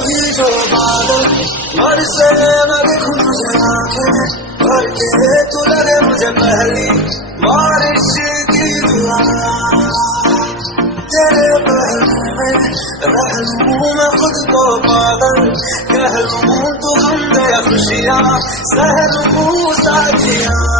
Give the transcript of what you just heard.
कभी जो बादल बरसे मैं देखूं तुझे आंखें भर के, तू लगे मुझे पहली बारिश की दुआ। तेरे पहलू में रह लूं मैं खुद को पागल, कह लूं तू हम दे खुशियाँ सह लूं साथियाँ।